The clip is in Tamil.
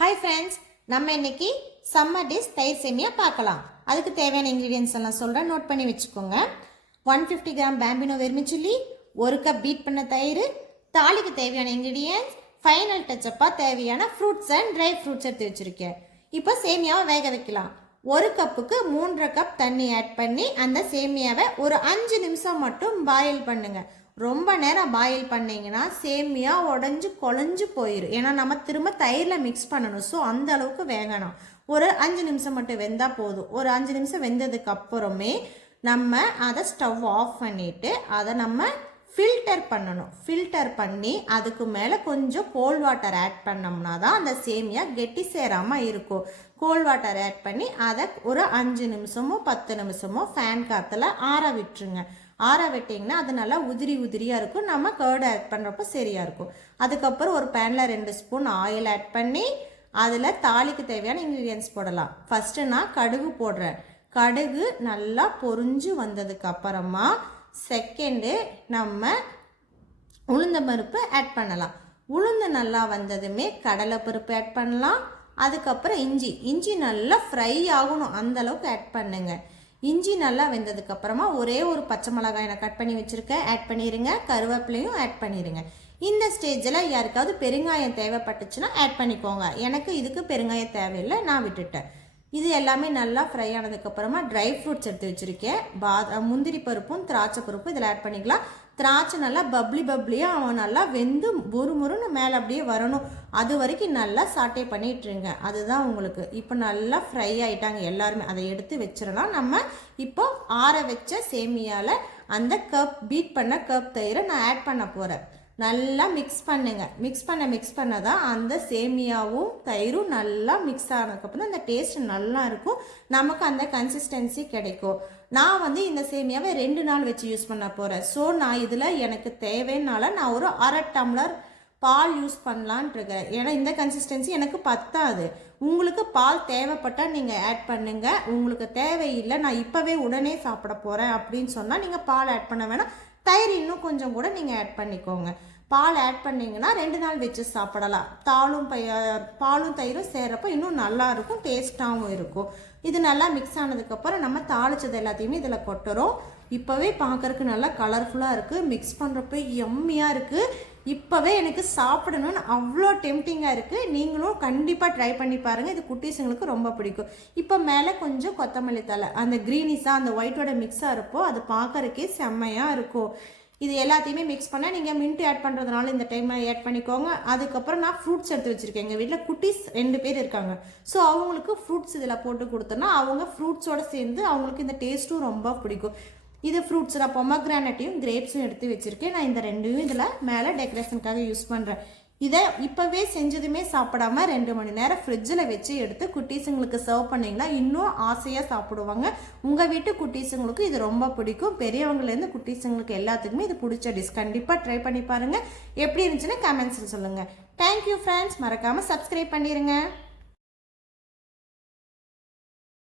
ஹாய் ஃப்ரெண்ட்ஸ் நம்ம இன்னைக்கு சம்மர் டிஷ் தயிர் சேமியா பார்க்கலாம். அதுக்கு தேவையான இன்க்ரீடியன்ஸ் எல்லாம் சொல்கிறேன் நோட் பண்ணி வச்சுக்கோங்க. One fifty gram Bambino vermicelli ஒரு கப் பீட் பண்ண தயிர் தாலிக்கு தேவையான இன்க்ரீடியன்ஸ் ஃபைனல் டச்சப்பாக தேவையான ஃப்ரூட்ஸ் அண்ட் ட்ரை ஃப்ரூட்ஸ் எடுத்து வச்சுருக்கேன். இப்போ சேமியாவை வேக வைக்கலாம். ஒரு கப்புக்கு மூன்றரை கப் தண்ணி ஆட் பண்ணி அந்த சேமியாவை ஒரு அஞ்சு நிமிஷம் மட்டும் பாயில் பண்ணுங்கள் ரொம்ப நேரம் பாயில் பண்ணீங்கன்னா சேமியா உடஞ்சி குழஞ்சி போயிடும் ஏன்னா நம்ம திரும்ப தயிரில் மிக்ஸ் பண்ணணும். ஸோ அந்த அளவுக்கு வேகணும். ஒரு அஞ்சு நிமிஷம் மட்டும் வெந்தால் போதும். ஒரு அஞ்சு நிமிஷம் வெந்ததுக்கு அப்புறமே நம்ம அதை ஸ்டவ் ஆஃப் பண்ணிவிட்டு அதை நம்ம ஃபில்டர் பண்ணணும். ஃபில்டர் பண்ணி அதுக்கு மேலே கொஞ்சம் கோல்ட் வாட்டர் ஆட் பண்ணோம்னா தான் அந்த சேமியா கெட்டி சேராமல் இருக்கும். கோல்ட் வாட்டர் ஆட் பண்ணி அதை ஒரு அஞ்சு நிமிஷமோ பத்து நிமிஷமோ ஃபேன் காற்றுல ஆற விட்டுருங்க. ஆற விட்டிங்கன்னா அது நல்லா உதிரி உதிரியாக இருக்கும். நம்ம கேர்டு ஆட் பண்ணுறப்போ சரியாக இருக்கும். அதுக்கப்புறம் ஒரு பேனில் ரெண்டு ஸ்பூன் ஆயில் ஆட் பண்ணி அதில் தாளிக்கு தேவையான இன்க்ரீடியன்ஸ் போடலாம். ஃபஸ்ட்டு நான் கடுகு போடுறேன். கடுகு நல்லா பொரிஞ்சு வந்ததுக்கு அப்புறமா செகண்டு நம்ம உளுந்த பருப்பு ஆட் பண்ணலாம். உளுந்து நல்லா வந்ததுமே கடலை பருப்பு ஆட் பண்ணலாம். அதுக்கப்புறம் இஞ்சி. இஞ்சி நல்லா ஃப்ரை ஆகணும். அந்த அளவுக்கு ஆட் பண்ணுங்கள் இஞ்சி நல்லா வெந்ததுக்கு அப்புறமா ஒரே ஒரு பச்சை மிளகாய் நான் கட் பண்ணி வச்சுருக்கேன். ஆட் பண்ணிடுங்க கருவேப்பிலையும் ஆட் பண்ணிடுங்க இந்த ஸ்டேஜில் யாருக்காவது பெருங்காயம் தேவைப்பட்டுச்சுன்னா ஆட் பண்ணிக்கோங்க. எனக்கு இதுக்கு பெருங்காயம் தேவையில்லை நான் விட்டுட்டேன். இது எல்லாமே நல்லா ஃப்ரை ஆனதுக்கப்புறமா ட்ரை ஃப்ரூட்ஸ் எடுத்து வச்சுருக்கேன். பாதாம் முந்திரி பருப்பும் திராட்சை பருப்பும் இதில் ஆட் பண்ணிக்கலாம். திராட்சை நல்லா பப்ளி பப்ளியாக அவன் நல்லா வெந்து முறு முறுன்னு மேலே அப்படியே வரணும். அது வரைக்கும் நல்லா சாட்டே பண்ணிட்டுருங்க. அதுதான் உங்களுக்கு. இப்போ நல்லா ஃப்ரை ஆகிட்டாங்க எல்லாருமே. அதை எடுத்து வச்சிடலாம். நம்ம இப்போ ஆற வச்ச சேமியாவில் அந்த கப் பீட் பண்ண கப் தயிரை நான் ஆட் பண்ண போகிறேன் நல்லா மிக்ஸ் பண்ணுங்க. மிக்ஸ் பண்ண மிக்ஸ் பண்ண தான் அந்த சேமியாவும் தயிரும் நல்லா மிக்ஸ் ஆனதுக்கப்புறம் அந்த டேஸ்ட் நல்லா இருக்கும். நமக்கு அந்த கன்சிஸ்டன்சி கிடைக்கும். நான் வந்து இந்த சேமியாவை ரெண்டு நாள் வச்சு யூஸ் பண்ண போகிறேன் ஸோ நான் இதில் எனக்கு தேவைனால நான் ஒரு அரை டம்ளர் பால் யூஸ் பண்ணலான்ட்டு இருக்கேன் ஏன்னா இந்த கன்சிஸ்டன்சி எனக்கு பத்தாது. உங்களுக்கு பால் தேவைப்பட்டால் நீங்கள் ஆட் பண்ணுங்கள் உங்களுக்கு தேவையில்லை நான் இப்போவே உடனே சாப்பிட போகிறேன் அப்படின்னு சொன்னால் நீங்கள் பால் ஆட் பண்ண வேணாம். தயிர் இன்னும் கொஞ்சம் கூட நீங்கள் ஆட் பண்ணிக்கோங்க. பால் ஆட் பண்ணிங்கன்னா ரெண்டு நாள் வச்சு சாப்பிடலாம். தாளும் பைய பாலும் தயிரும் சேர்றப்போ இன்னும் நல்லா இருக்கும் டேஸ்ட்டாகவும் இருக்கும். இது நல்லா மிக்ஸ் ஆனதுக்கப்புறம் நம்ம தாளிச்சது எல்லாத்தையுமே இதில் கொட்டுறோம். இப்போவே பார்க்கறக்கு நல்லா கலர்ஃபுல்லாக இருக்குது மிக்ஸ் பண்ணுறப்ப எம்மியாக இருக்குது இப்போவே எனக்கு சாப்பிடணும்னு அவ்வளோ டெம்டிங்காக இருக்குது நீங்களும் கண்டிப்பாக ட்ரை பண்ணி பாருங்கள் இது குட்டீஸுங்களுக்கு ரொம்ப பிடிக்கும். இப்போ மேலே கொஞ்சம் கொத்தமல்லி தலை அந்த க்ரீனிஸாக அந்த ஒயிட்டோட மிக்ஸாக இருப்போ அது பார்க்குறக்கே செம்மையாக இருக்கும். இது எல்லாத்தையுமே மிக்ஸ் பண்ணால் நீங்கள் மின்ட் ஆட் பண்ணுறதுனால இந்த டைமில் ஆட் பண்ணிக்கோங்க. அதுக்கப்புறம் நான் ஃப்ரூட்ஸ் எடுத்து வச்சுருக்கேன். எங்கள் வீட்டில் குட்டீஸ் ரெண்டு பேர் இருக்காங்க. ஸோ அவங்களுக்கு ஃப்ரூட்ஸ் இதில் போட்டு கொடுத்தோன்னா அவங்க ஃப்ரூட்ஸோடு சேர்ந்து அவங்களுக்கு இந்த டேஸ்ட்டும் ரொம்ப பிடிக்கும். இது ஃப்ரூட்ஸ் நான் பொமக்ரானட்டையும் கிரேப்ஸும் எடுத்து வச்சுருக்கேன். நான் இந்த ரெண்டையும் இதில் மேலே டெக்கரேஷனுக்காக யூஸ் பண்ணுறேன் இதை இப்போவே செஞ்சதுமே சாப்பிடாம ரெண்டு மணி நேரம் ஃப்ரிட்ஜில் வச்சு எடுத்து குட்டீஸுங்களுக்கு சர்வ் பண்ணிங்கன்னா இன்னும் ஆசையாக சாப்பிடுவாங்க. உங்கள் வீட்டு குட்டீஸுங்களுக்கு இது ரொம்ப பிடிக்கும். பெரியவங்கலேருந்து குட்டீஸுங்களுக்கு எல்லாத்துக்குமே இது பிடிச்ச டிஷ் கண்டிப்பாக ட்ரை பண்ணி பாருங்கள் எப்படி இருந்துச்சுன்னு கமெண்ட்ஸில் சொல்லுங்கள் தேங்க்யூ ஃப்ரெண்ட்ஸ் மறக்காமல் சப்ஸ்கிரைப் பண்ணிடுங்க